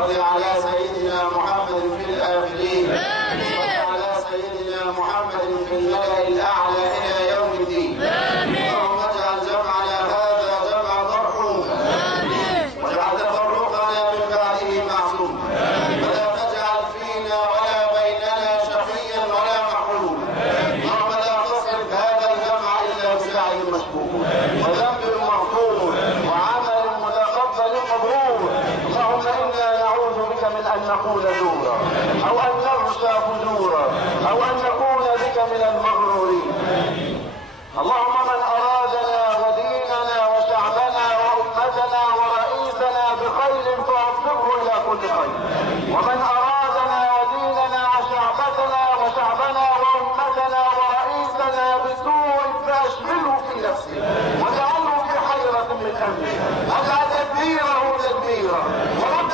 صل على سيدنا محمد في الآخرين، صل على سيدنا محمد في الملأ الأعلى إلى يوم الدين. اللهم اجعل جمعنا هذا جمعا مرحوما، واجعل تفرقنا من بعده معصوما، ولا تجعل فينا ولا بيننا شقيا ولا محروما. اللهم لا تصرف هذا الجمع إلا بسعي مشكور وذنب مغفور وعمل متقبل مبرور. اللهم إنا نعوذ بك من أن نقول زورا أو أن نغشى فجورا أو أن نكون بك من المغرورين. اللهم من أرادنا وديننا وشعبنا وأمتنا ورئيسنا بخير فوفقه إلى كل خير، ومن أرادنا وديننا وشعبنا وأمتنا ورئيسنا بسوء فأشغله في نفسه واجعله في حيرة من أمره، واجعل تدبيره تدميرا ورد